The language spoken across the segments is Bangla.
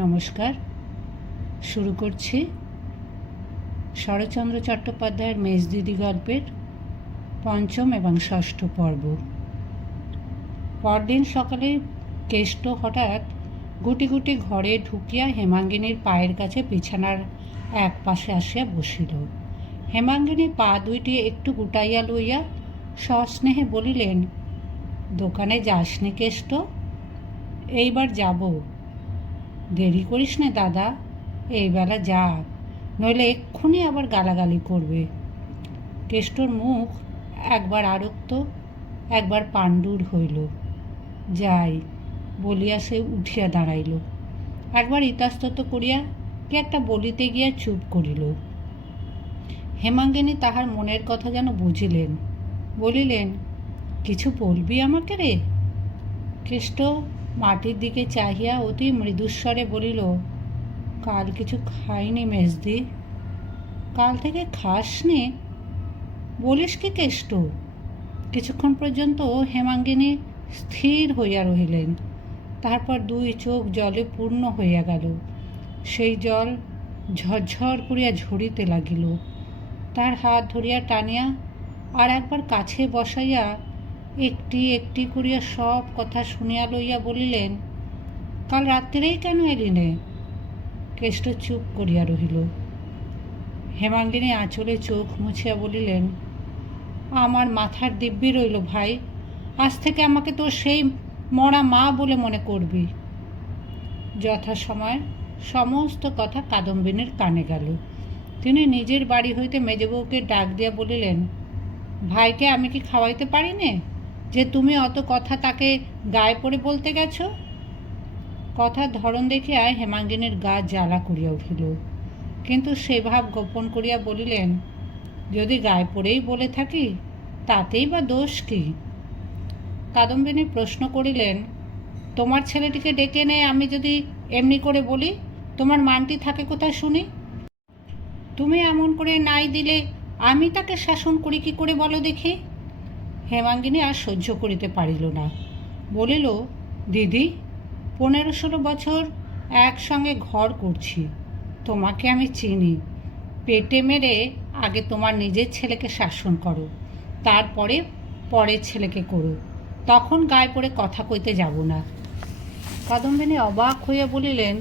নমস্কার। শুরু করছি শরৎচন্দ্র চট্টোপাধ্যায়ের মেজদিদি গল্পের পঞ্চম এবং ষষ্ঠ পর্ব। পরদিন সকালে কেষ্ট হঠাৎ গুটি গুটি ঘরে ঢুকিয়া হেমাঙ্গিনীর পায়ের কাছে বিছানার এক পাশে আসিয়া বসিল। হেমাঙ্গিনী পা দুইটি একটু গুটাইয়া লইয়া সস্নেহে বলিলেন, দোকানে যাসনি কেষ্ট? এইবার যাব। দেরি করিস নে দাদা, এইবেলা যা, নইলে এক্ষুনি আবার গালাগালি করবে। কেষ্টর মুখ একবার আরক্ত একবার পাণ্ডুর হইল। যাই বলিয়া সে উঠিয়া দাঁড়াইল। একবার ইতস্তত করিয়া কি একটা বলিতে গিয়া চুপ করিল। হেমাঙ্গিনী তাহার মনের কথা যেন বুঝিলেন, বলিলেন, কিছু বলবি আমাকে রে? কেষ্ট মাটির দিকে চাহিয়া অতি মৃদুস্বরে বলিল, কাল কিছু খাইনি মেজদি। কাল থেকে খাসনি? বলিস কি কেষ্ট? কিছুক্ষণ পর্যন্ত হেমাঙ্গিনী স্থির হইয়া রহিলেন। তারপর দুই চোখ জলে পূর্ণ হইয়া গেল। সেই জল ঝরঝর করিয়া ঝরিতে লাগিল। তার হাত ধরিয়া টানিয়া আর একবার কাছে বসাইয়া একটি একটি করিয়া সব কথা শুনিয়া লইয়া বলিলেন, কাল রাত্রিরেই কেন এলি নে? কেষ্ট চুপ করিয়া রহিল। হেমাঙ্গিনী আঁচলে চোখ মুছিয়া বলিলেন, আমার মাথার দিব্যি রইল ভাই, আজ থেকে আমাকে তোর সেই মরা মা বলে মনে করবি। যথাসময় সমস্ত কথা কাদম্বিনীর কানে গেল। তিনি নিজের বাড়ি হইতে মেজবউকে ডাক দিয়া বলিলেন, ভাইকে আমি কি খাওয়াইতে পারি নে, যে তুমি অত কথা তাকে গায়ে পড়ে বলতে গেছ? কথার ধরন দেখিয়া হেমাঙ্গিনীর গা জ্বালা করিয়া উঠিল, কিন্তু সে ভাব গোপন করিয়া বলিলেন, যদি গায়ে পড়েই বলে থাকি তাতেই বা দোষ কি? কাদম্বিনী প্রশ্ন করিলেন, তোমার ছেলেটিকে ডেকে এনে আমি যদি এমনি করে বলি, তোমার মানটি থাকে কোথায় শুনি? তুমি এমন করে নাই দিলে আমি তাকে শাসন করি কি করে বলো দেখি? হেমাঙ্গিনী আর সহ্য করিতে পারিল না, বলিল, দিদি, 15-16 বছর একসঙ্গে ঘর করছি, তোমাকে আমি চিনি। পেটে মেরে আগে তোমার নিজের ছেলেকে শাসন করো, তারপরে পরের ছেলেকে করো, তখন গায়ে পড়ে কথা কইতে যাব না। কাদম্বিনী অবাক হইয়া বলিলেন,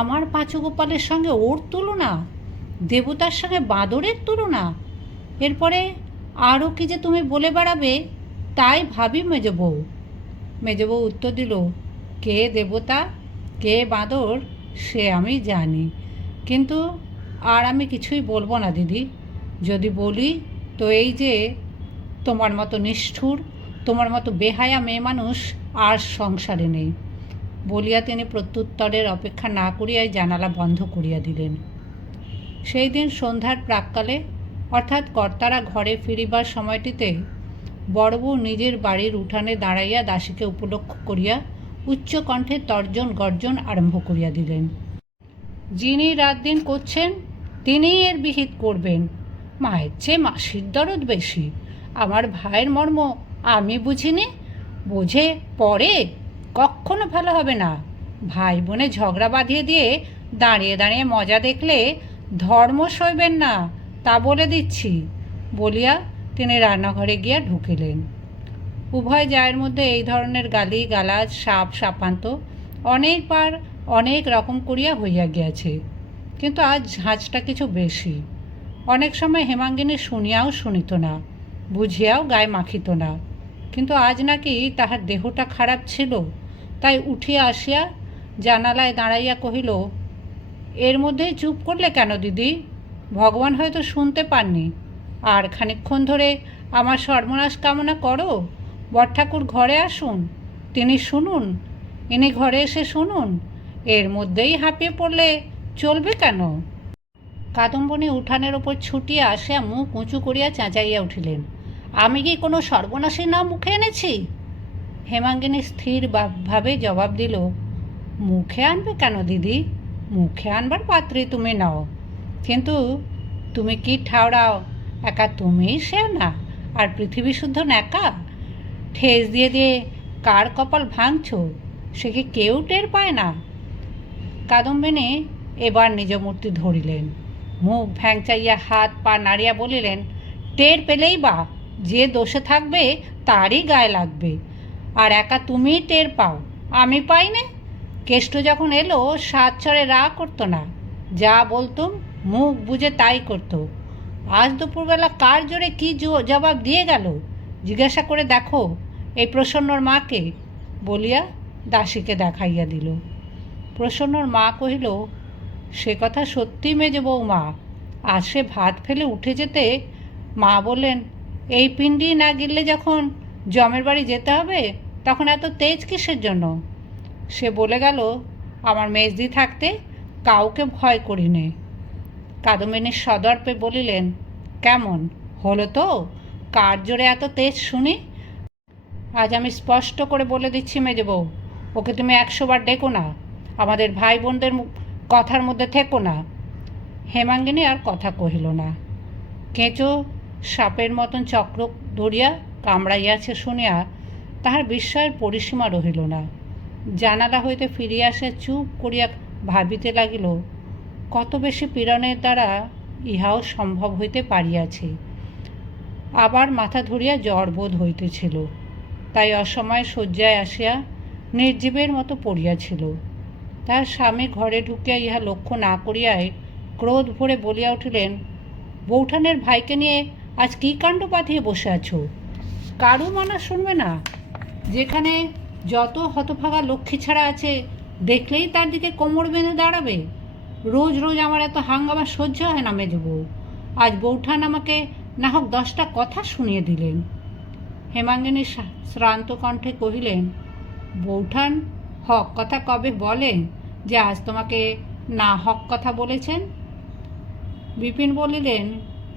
আমার পাঁচু গোপালের সঙ্গে ওর তুলনা? দেবতার সঙ্গে বাঁদরের তুলনা? এরপরে আরও কি যে তুমি বলে বেড়াবে তাই ভাবি মেজবউ। মেজবউ উত্তর দিল, কে দেবতা কে বাঁদর সে আমি জানি, কিন্তু আর আমি কিছুই বলবো না দিদি। যদি বলি তো এই যে তোমার মতো নিষ্ঠুর, তোমার মতো বেহায়া মেয়ে মানুষ আর সংসারে নেই। বলিয়া তিনি প্রত্যুত্তরের অপেক্ষা না করিয়াই জানালা বন্ধ করিয়া দিলেন। সেই দিন সন্ধ্যার প্রাক্কালে, অর্থাৎ কর্তারা ঘরে ফিরিবার সময়টিতে, বড়বউ নিজের বাড়ির উঠানে দাঁড়াইয়া দাসীকে উপলক্ষ করিয়া উচ্চ কণ্ঠে তর্জন গর্জন আরম্ভ করিয়া দিলেন, যিনি রাত দিন করছেন তিনিই এর বিহিত করবেন। মায়ের চেয়ে মাসির দরদ বেশি। আমার ভাইয়ের মর্ম আমি বুঝিনি, বোঝে পরে কখনো ভালো হবে না। ভাই বোনে ঝগড়া বাঁধিয়ে দিয়ে দাঁড়িয়ে দাঁড়িয়ে মজা দেখলে ধর্ম সইবেন না, তা বলে দিচ্ছি। বলিয়া তিনি রান্নাঘরে গিয়া ঢুকিলেন। উভয় জায়ের মধ্যে এই ধরনের গালি গালাজ সাপ সাপান্ত অনেকবার অনেক রকম করিয়া হইয়া গিয়াছে, কিন্তু আজ ঝাঁঝটা কিছু বেশি। অনেক সময় হেমাঙ্গিনী শুনিয়াও শুনিত না, বুঝিয়াও গায়ে মাখিত না, কিন্তু আজ নাকি তাহার দেহটা খারাপ ছিল, তাই উঠিয়া আসিয়া জানালায় দাঁড়াইয়া কহিল, এর মধ্যেই চুপ করলে কেন দিদি? ভগবান হয়তো শুনতে পাননি, আর খানিকক্ষণ ধরে আমার সর্বনাশ কামনা করো। বড়ঠাকুর ঘরে আসুন, তিনি শুনুন, ইনি ঘরে এসে শুনুন, এর মধ্যেই হাঁপিয়ে পড়লে চলবে কেন? কাদম্বিনী উঠানের ওপর ছুটিয়া আসিয়া মুখ উঁচু করিয়া চেঁচাইয়া উঠিলেন, আমি কি কোনো সর্বনাশের নাম মুখে এনেছি? হেমাঙ্গিনী স্থির ভাবে জবাব দিল, মুখে আনবে কেন দিদি? মুখে আনবার পাত্রী তুমি নাও, কিন্তু তুমি কি ঠাওরাও একা তুমিই সে না, আর পৃথিবী শুদ্ধ ন্যাকা? ঠেস দিয়ে দিয়ে কার কপাল ভাঙছ সে কি কেউ টের পায় না? কাদম্বিনী এবার নিজ মূর্তি ধরিলেন, মুখ ভ্যাংচাইয়া হাত পা নাড়িয়া বলিলেন, টের পেলেই বা যে দোষে থাকবে তারই গায়ে লাগবে, আর একা তুমিই টের পাও, আমি পাই না? কেষ্ট যখন এলো সাত চড়ে রাগ করতো না, যা বলতুম মুখ বুঝে তাই করতো। আজ দুপুরবেলা কার জোরে কী জবাব দিয়ে গেল জিজ্ঞাসা করে দেখো এই প্রসন্নর মাকে, বলিয়া দাসীকে দেখাইয়া দিল। প্রসন্নর মা কহিল, সে কথা সত্যি মেজো বৌমা। আজ সে ভাত ফেলে উঠে যেতে মা বললেন, এই পিণ্ডি না গিললে যখন জমের বাড়ি যেতে হবে তখন এত তেজ কিসের জন্য? সে বলে গেল, আমার মেজদি থাকতে কাউকে ভয় করি নে। কাদম্বিনী সদর্পে বলিলেন, কেমন হলো তো, কার জোরে এত তেজ শুনি? আজ আমি স্পষ্ট করে বলে দিচ্ছি মেজো বউ, ওকে তুমি 100 বার ডেকো না, আমাদের ভাই বোনদের কথার মধ্যে থেকো না। হেমাঙ্গিনী আর কথা কহিল না। কেঁচো সাপের মতন চক্র ধরিয়া কামড়াইয়াছে শুনিয়া তাহার বিস্ময়ের পরিসীমা রহিল না। জানালা হইতে ফিরিয়া আসে চুপ করিয়া ভাবিতে লাগিল, কত বেশি পীড়নের দ্বারা ইহাও সম্ভব হইতে পারিয়াছে। আবার মাথা ধরিয়া জ্বর বোধ হইতেছিল, তাই অসময়ে শয্যায় আসিয়া নির্জীবের মতো পড়িয়াছিল। তাহার স্বামী ঘরে ঢুকিয়া ইহা লক্ষ্য না করিয়াই ক্রোধ ভরে বলিয়া উঠিলেন, বৌঠানের ভাইকে নিয়ে আজ কী কাণ্ড পাতিয়ে বসে আছো? কারু মানা শুনবে না? যেখানে যত হতভাগা লক্ষ্মী ছাড়া আছে দেখলেই তার দিকে কোমর বেঁধে দাঁড়াবে? রোজ রোজ আমার এত হাঙ্গামা সহ্য হয় না মেজো বউ। আজ বৌঠান আমাকে না হোক 10টা কথা শুনিয়ে দিলেন। হেমাঙ্গিনী শ্রান্ত কণ্ঠে কহিলেন, বৌঠান হক কথা কবে বলেন যে আজ তোমাকে না হক কথা বলেছেন? বিপিন বলিলেন,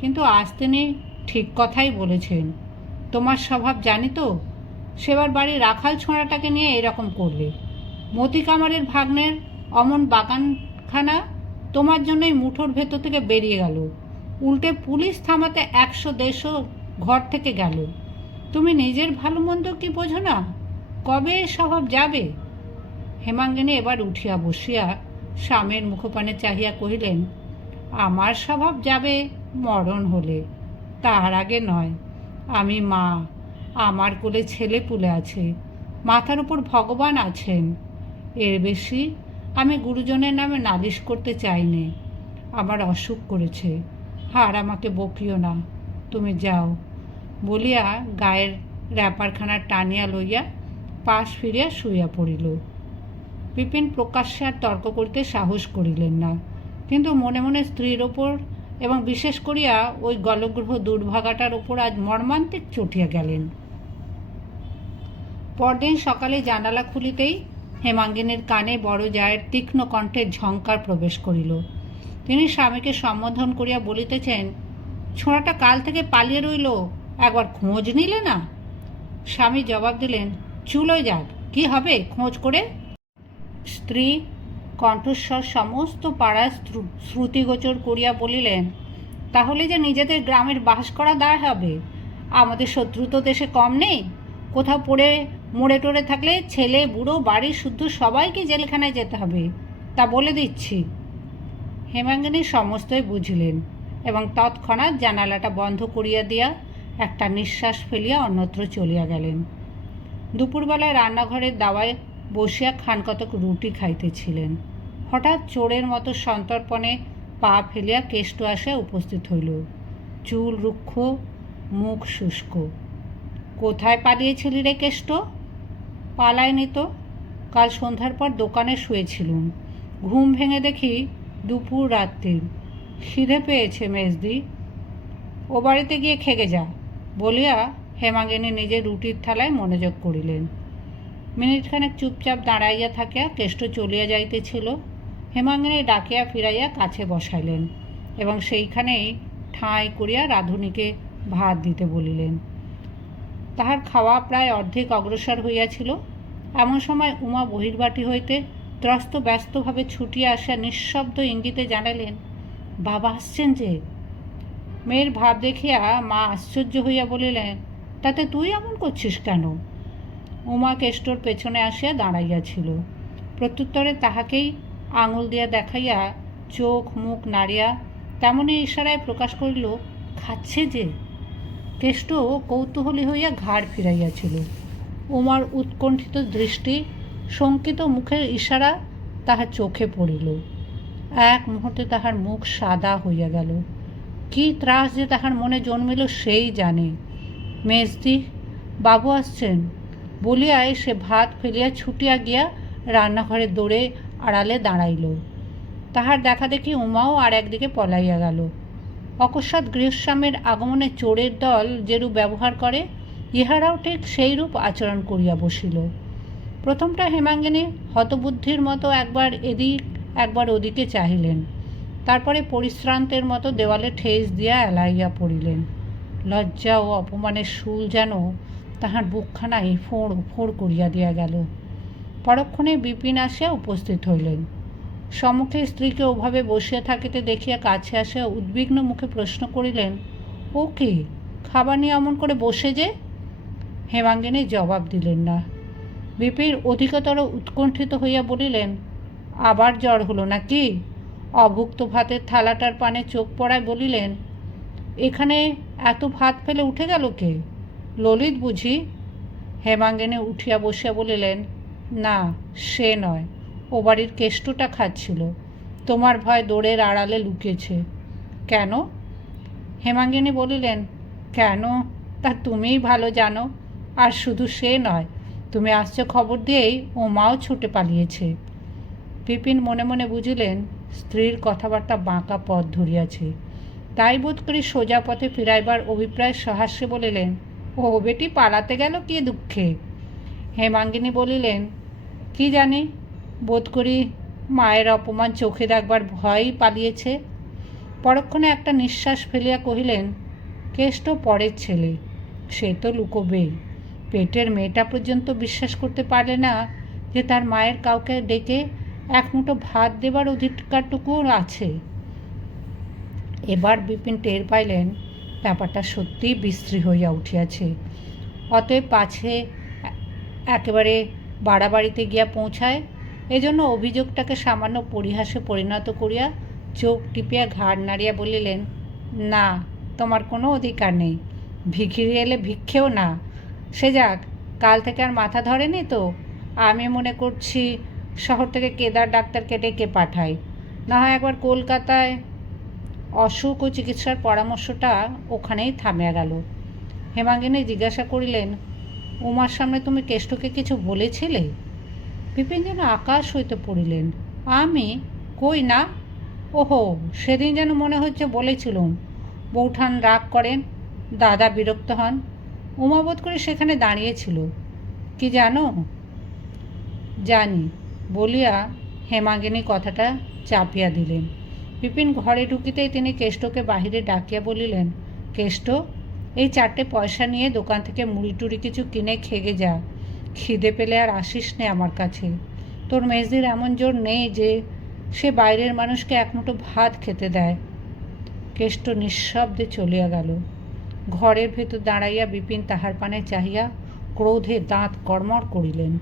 কিন্তু আজ তিনি ঠিক কথাই বলেছেন। তোমার স্বভাব জানি তো, সেবার বাড়ি রাখাল ছোঁড়াটাকে নিয়ে এরকম করলে। মতি কামারের ভাগ্নের অমন বাগানখানা তোমার জন্যই মুঠোর ভেতর থেকে বেরিয়ে গেল, উল্টে পুলিশ থামাতে 100-150 ঘর থেকে গেল। তুমি নিজের ভালো মন্দ কি বোঝো না? কবে স্বভাব যাবে? হেমাঙ্গিনী এবার উঠিয়া বসিয়া স্বামীর মুখপানে চাহিয়া কহিলেন, আমার স্বভাব যাবে মরণ হলে, তার আগে নয়। আমি মা, আমার কোলে ছেলে পুলে আছে, মাথার উপর ভগবান আছেন। এর বেশি আমি গুরুজনের নামে নালিশ করতে চাই নে। আমার অসুখ করেছে, আর আমাকে বকিও না, তুমি যাও, বলিয়া গায়ের র্যাপারখানা টানিয়া লইয়া পাশ ফিরিয়া শুইয়া পড়িল। বিপিন প্রকাশ্যে আর তর্ক করিতে সাহস করিলেন না, কিন্তু মনে মনে স্ত্রীর ওপর এবং বিশেষ করিয়া ওই গলগ্রহ দুর্ভাগাটার ওপর আজ মর্মান্তিক চটিয়া গেলেন। পরদিন সকালে জানালা খুলিতেই হেমাঙ্গিনীর কানে বড় জায়ের তীক্ষ্ণ কণ্ঠের ঝঙ্কার প্রবেশ করিল। তিনি স্বামীকে সম্বোধন করিয়া বলিতেছেন, ছোঁড়াটা কাল থেকে পালিয়ে রইল, একবার খোঁজ নিলে না? স্বামী জবাব দিলেন, চুলোয় যাক, কি হবে খোঁজ করে? স্ত্রী কণ্ঠস্বর সমস্ত পাড়ায় শ্রুতিগোচর করিয়া বলিলেন, তাহলে যে নিজেদের গ্রামের বাস করা দায় হবে। আমাদের শত্রু তো দেশে কম নেই, কোথাও পড়ে মরে টরে থাকলে ছেলে বুড়ো বাড়ির শুদ্ধ সবাইকে জেলখানায় যেতে হবে, তা বলে দিচ্ছি। হেমাঙ্গিনী সমস্তই বুঝিলেন এবং তৎক্ষণাৎ জানালাটা বন্ধ করিয়া দিয়া একটা নিঃশ্বাস ফেলিয়া অন্যত্র চলিয়া গেলেন। দুপুরবেলায় রান্নাঘরের দাওয়ায় বসিয়া খানকতক রুটি খাইতেছিলেন। হঠাৎ চোরের মতো সন্তর্পণে পা ফেলিয়া কেষ্ট আসিয়া উপস্থিত হইল। চুল রুক্ষ, মুখ শুষ্ক। কোথায় পালিয়েছিলি রে কেষ্ট? পালায়নি তো, কাল সন্ধ্যার পর দোকানে শুয়েছিলুম, ঘুম ভেঙে দেখি দুপুর রাত্রির। খিদে পেয়েছে মেজদি, ও বাড়িতে গিয়ে খেগে যা, বলিয়া হেমাঙ্গিনী নিজের রুটির থালায় মনোযোগ করিলেন। মিনিটখানেক চুপচাপ দাঁড়াইয়া থাকিয়া কেষ্ট চলিয়া যাইতেছিল। হেমাঙ্গিনী ডাকিয়া ফিরাইয়া কাছে বসাইলেন এবং সেইখানেই ঠাঁই করিয়া রাঁধুনিকে ভাত দিতে বলিলেন। তাহার খাওয়া প্রায় অর্ধেক অগ্রসর হইয়াছিল। এমন সময় উমা বহির্বাটি হইতে ত্রস্ত ব্যস্তভাবে ছুটিয়া আসিয়া নিঃশব্দ ইঙ্গিতে জানালেন, বাবা আসছেন যে। মেয়ের ভাব দেখিয়া মা আশ্চর্য হইয়া বলিলেন, তাতে তুই এমন করছিস কেন? উমা কেষ্টর পেছনে আসিয়া দাঁড়াইয়াছিল। প্রত্যুত্তরে তাহাকেই আঙুল দিয়া দেখাইয়া চোখ মুখ নাড়িয়া তেমনই ইশারায় প্রকাশ করিল খাচ্ছে যে। কেষ্ট কৌতূহলী হইয়া ঘাড় ফিরাইয়াছিল। উমার উৎকণ্ঠিত দৃষ্টি, শঙ্কিত মুখের ইশারা তাহার চোখে পড়িল। এক মুহূর্তে তাহার মুখ সাদা হইয়া গেল। কি ত্রাস যে তাহার মনে জন্মিল সেই জানে। মেজদি, বাবু আসছেন বলিয়াই সে ভাত ফেলিয়া ছুটিয়া গিয়া রান্নাঘরে দৌড়ে আড়ালে দাঁড়াইল। তাহার দেখা দেখি উমাও আর একদিকে পলাইয়া গেল। অকস্মাৎ গৃহস্বামীর আগমনে চোরের দল যেরূপ ব্যবহার করে, ইহারাও ঠিক সেইরূপ আচরণ করিয়া বসিল। প্রথমটা হেমাঙ্গিনী হতবুদ্ধির মতো একবার এদিক একবার ওদিকে চাহিলেন, তারপরে পরিশ্রান্তের মতো দেওয়ালে ঠেস দিয়া এলাইয়া পড়িলেন। লজ্জা ও অপমানের শুল যেন তাহার বুকখানায় ফোঁড় ফোঁড় করিয়া দিয়া গেল। পরক্ষণে বিপিন আসিয়া উপস্থিত হইলেন। সম্মুখে স্ত্রীকে ওভাবে বসিয়া থাকিতে দেখিয়া কাছে আসিয়া উদ্বিগ্ন মুখে প্রশ্ন করিলেন, ও কি খাবার নিয়ে অমন করে বসে যে? হেমাঙ্গিনী জবাব দিলেন না। বিপিন অধিকতর উৎকণ্ঠিত হইয়া বলিলেন, আবার জ্বর হলো নাকি? অভুক্ত ভাতের থালাটার পানে চোখ পড়ায় বলিলেন, এখানে এত ভাত ফেলে উঠে গেল কে? ললিত বুঝি? হেমাঙ্গিনী উঠিয়া বসিয়া বলিলেন, না, সে নয়, ও বাড়ির কেষ্টটা খাচ্ছিল। তোমার ভয় দৌড়ের আড়ালে লুকিয়েছে। কেন? হেমাঙ্গিনী বলিলেন, কেন তা তুমিই ভালো জানো। আর শুধু সে নয়, তুমি আসছো খবর দিয়েই ও মাও ছুটে পালিয়েছে। বিপিন মনে মনে বুঝিলেন স্ত্রীর কথাবার্তা বাঁকা পথ ধরিয়াছে। তাই বোধ করি সোজা পথে ফিরাইবার অভিপ্রায় সহাস্যে বলিলেন, ও বেটি পালাতে গেল কি দুঃখে? হেমাঙ্গিনী বলিলেন, কি জানি, বোধ করি মায়ের অপমান চোখে দেখবার ভয়ই পালিয়েছে। পরক্ষণে একটা নিঃশ্বাস ফেলিয়া কহিলেন, কেষ্ট পরের ছেলে, সে তো লুকোবেই। পেটের মেয়েটা পর্যন্ত বিশ্বাস করতে পারে না যে তার মায়ের কাউকে ডেকে এক মুঠো ভাত দেবার অধিকারটুকু আছে। এবার বিপিন টের পাইলেন ব্যাপারটা সত্যিই বিশ্রী হইয়া উঠিয়াছে। অতএব পাছে একেবারে বাড়াবাড়িতে গিয়া পৌঁছায়, এজন্য অভিযোগটাকে সামান্য পরিহাসে পরিণত করিয়া চোখ টিপিয়া ঘাড় নাড়িয়া বলিলেন, না, তোমার কোনো অধিকার নেই। ভিখিরি এলে ভিক্ষেও না। সে যাক, কাল থেকে আর মাথা ধরেনি তো? আমি মনে করছি শহর থেকে কেদার ডাক্তারকে ডেকে পাঠাই, না হয় একবার কলকাতায়। অসুখ ও চিকিৎসার পরামর্শটা ওখানেই থামিয়া গেল। হেমাঙ্গিনী জিজ্ঞাসা করিলেন, উমার সামনে তুমি কেষ্টকে কিছু বলেছিলে? বিপিন যেন আকাশ হইতে পড়িলেন। আমি? কই না। ওহো, সেদিন যেন মনে হচ্ছে বলেছিলুম। বৌঠান রাগ করেন, দাদা বিরক্ত হন। উমা বোধ করে সেখানে দাঁড়িয়েছিল। কি জানো? জানি বলিয়া হেমাঙ্গিনী কথাটা চাপিয়া দিলেন। বিপিন ঘরে ঢুকিতেই তিনি কেষ্টকে বাহিরে ডাকিয়া বলিলেন, কেষ্ট, এই 4টে পয়সা নিয়ে দোকান থেকে মুড়ি টুড়ি কিছু কিনে খেগে যা। খিদে পেলে আর আসিস নে আমার কাছে। তোর মেজদির এমন জোর নেই যে সে বাইরের মানুষকে এক মুঠো ভাত খেতে দেয়। কেষ্ট নিঃশব্দে চলিয়া গেল। ঘরের ভেতর দাঁড়াইয়া বিপিন তাহার পানে চাহিয়া ক্রোধে দাঁত কড়মড় করিলেন।